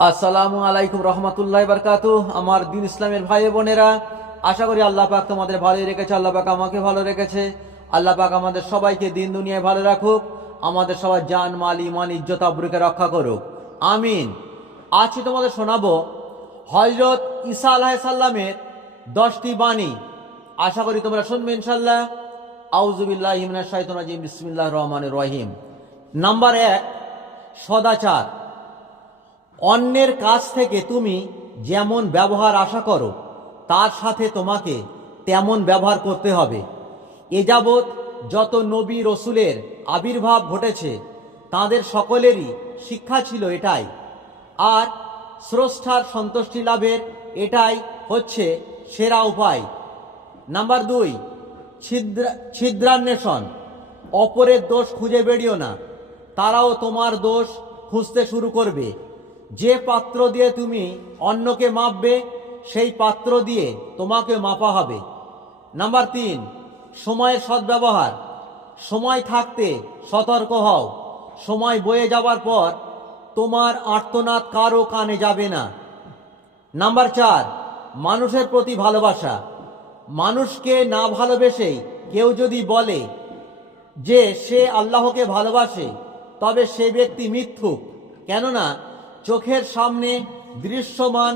আসসালামু আলাইকুম রহমতুল্লাহ বারকাতু। আমার দিন ইসলামের ভাই বোনেরা, আশা করি আল্লাহ পাক তোমাদের ভালোই রেখেছে। আল্লাহ পাক আমাকে ভালো রেখেছে। আল্লাহ পাক আমাদের সবাইকে দিন দুনিয়ায় ভালো রাখুক, আমাদের সবার জান মাল ইমান ইজ্জত আবরুকে রক্ষা করুক, আমিন। আজকে তোমাদের শোনাবো হযরত ঈসা আলাইহিস সালামের 10টি বাণী। আশা করি তোমরা শুনবে ইনশাআল্লাহ। আউযুবিল্লাহি মিনাশ শাইতানির রাজিম, বিসমিল্লাহির রহমানির রহিম। নাম্বার 1, সদাচার। অন্যের কাছ থেকে তুমি যেমন ব্যবহার আশা করো, তার সাথে তোমাকে তেমন ব্যবহার করতে হবে। এ যাবৎ যত নবী রসুলের আবির্ভাব ঘটেছে, তাদের সকলেরই শিক্ষা ছিল এটাই। আর স্রষ্টার সন্তুষ্টি লাভের এটাই হচ্ছে সেরা উপায়। নাম্বার 2, ছিদ্রান্বেষণ। অপরের দোষ খুঁজে বেরিও না, তারাও তোমার দোষ খুঁজতে শুরু করবে। যে পাত্র দিয়ে তুমি অন্যকে মাপবে, সেই পাত্র দিয়ে তোমাকে মাপা হবে। নাম্বার 3, সময়ের সদ্ব্যবহার। সময় থাকতে সতর্ক হও, সময় বয়ে যাবার পর তোমার আর্তনাদ কারো কানে যাবে না। নাম্বার 4, মানুষের প্রতি ভালোবাসা। মানুষকে না ভালোবেসেই কেউ যদি বলে যে সে আল্লাহকে ভালোবাসে, তবে সে ব্যক্তি মিথ্যুক। কেননা চোখের সামনে দৃশ্যমান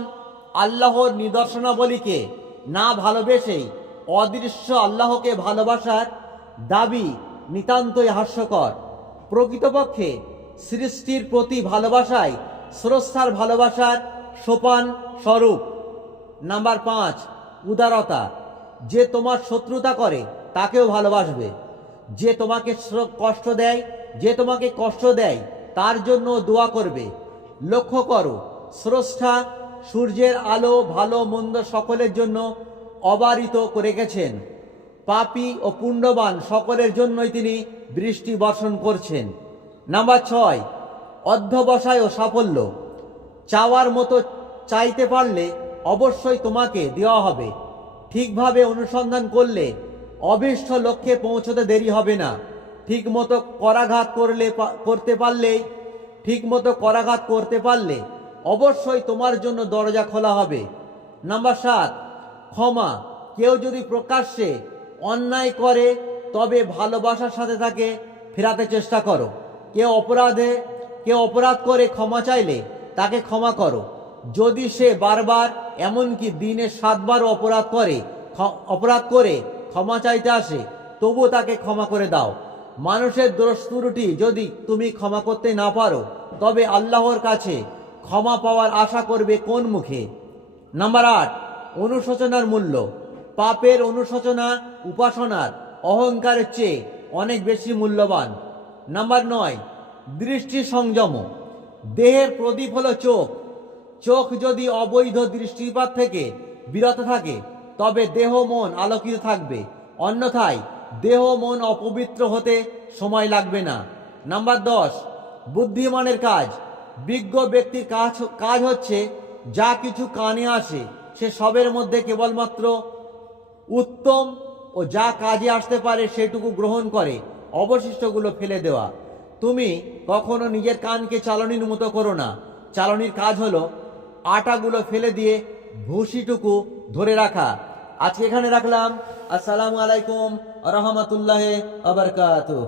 আল্লাহর নিদর্শনাবলীকে না ভালোবেসেই অদৃশ্য আল্লাহকে ভালোবাসার দাবি নিতান্তই হাস্যকর। প্রকৃতপক্ষে সৃষ্টির প্রতি ভালোবাসায় স্রষ্টার ভালোবাসার সোপান স্বরূপ। নাম্বার 5, উদারতা। যে তোমার শত্রুতা করে তাকেও ভালোবাসবে। যে তোমাকে কষ্ট দেয় তার জন্য দোয়া করবে। লক্ষ্য করো, স্রষ্টা সূর্যের আলো ভালো মন্দ সকলের জন্য অবারিত করে গেছেন। পাপী ও পুণ্যবান সকলের জন্যই তিনি বৃষ্টি বর্ষণ করছেন। নাম্বার 6, অধ্যবসায় ও সাফল্য। চাওয়ার মতো চাইতে পারলে অবশ্যই তোমাকে দেওয়া হবে। ঠিকভাবে অনুসন্ধান করলে অভীষ্ট লক্ষ্যে পৌঁছতে দেরি হবে না। ঠিকমতো করাঘাত করতে পারলে অবশ্যই তোমার জন্য দরজা খোলা হবে। নাম্বার 7, ক্ষমা। কেউ যদি প্রকাশ্যে অন্যায় করে, তবে ভালোবাসার সাথে তাকে ফেরাতে চেষ্টা করো। কেউ অপরাধ করে ক্ষমা চাইলে তাকে ক্ষমা করো। যদি সে বারবার, এমনকি দিনে 7 বার অপরাধ করে ক্ষমা চাইতে আসে, তবু তাকে ক্ষমা করে দাও। মানুষের দোষ ত্রুটি যদি তুমি ক্ষমা করতে না পারো, তবে আল্লাহর কাছে ক্ষমা পাওয়ার আশা করবে কোন মুখে? নাম্বার 8, অনুশোচনার মূল্য। পাপের অনুশোচনা উপাসনার অহংকারের চেয়ে অনেক বেশি মূল্যবান। নাম্বার 9, দৃষ্টি সংযম। দেহের প্রদীপ হলো চোখ। চোখ যদি অবৈধ দৃষ্টিপাত থেকে বিরত থাকে, তবে দেহ মন আলোকিত থাকবে। অন্যথায় দেহ মন অপবিত্র হতে সময় লাগবে না। নাম্বার 10, বুদ্ধিমানের কাজ। বিজ্ঞ ব্যক্তির কাজ হচ্ছে যা কিছু কানে আসে সে সবের মধ্যে কেবলমাত্র উত্তম ও যা কাজে আসতে পারে সেটুকু গ্রহণ করে অবশিষ্টগুলো ফেলে দেওয়া। তুমি কখনো নিজের কানকে চালনির মতো করো না। চালনির কাজ হলো আটাগুলো ফেলে দিয়ে ভুসিটুকু ধরে রাখা। আজকে এখানে রাখলাম। আসসালামু আলাইকুম রহমতুল্লাহ আবরকাতুহ।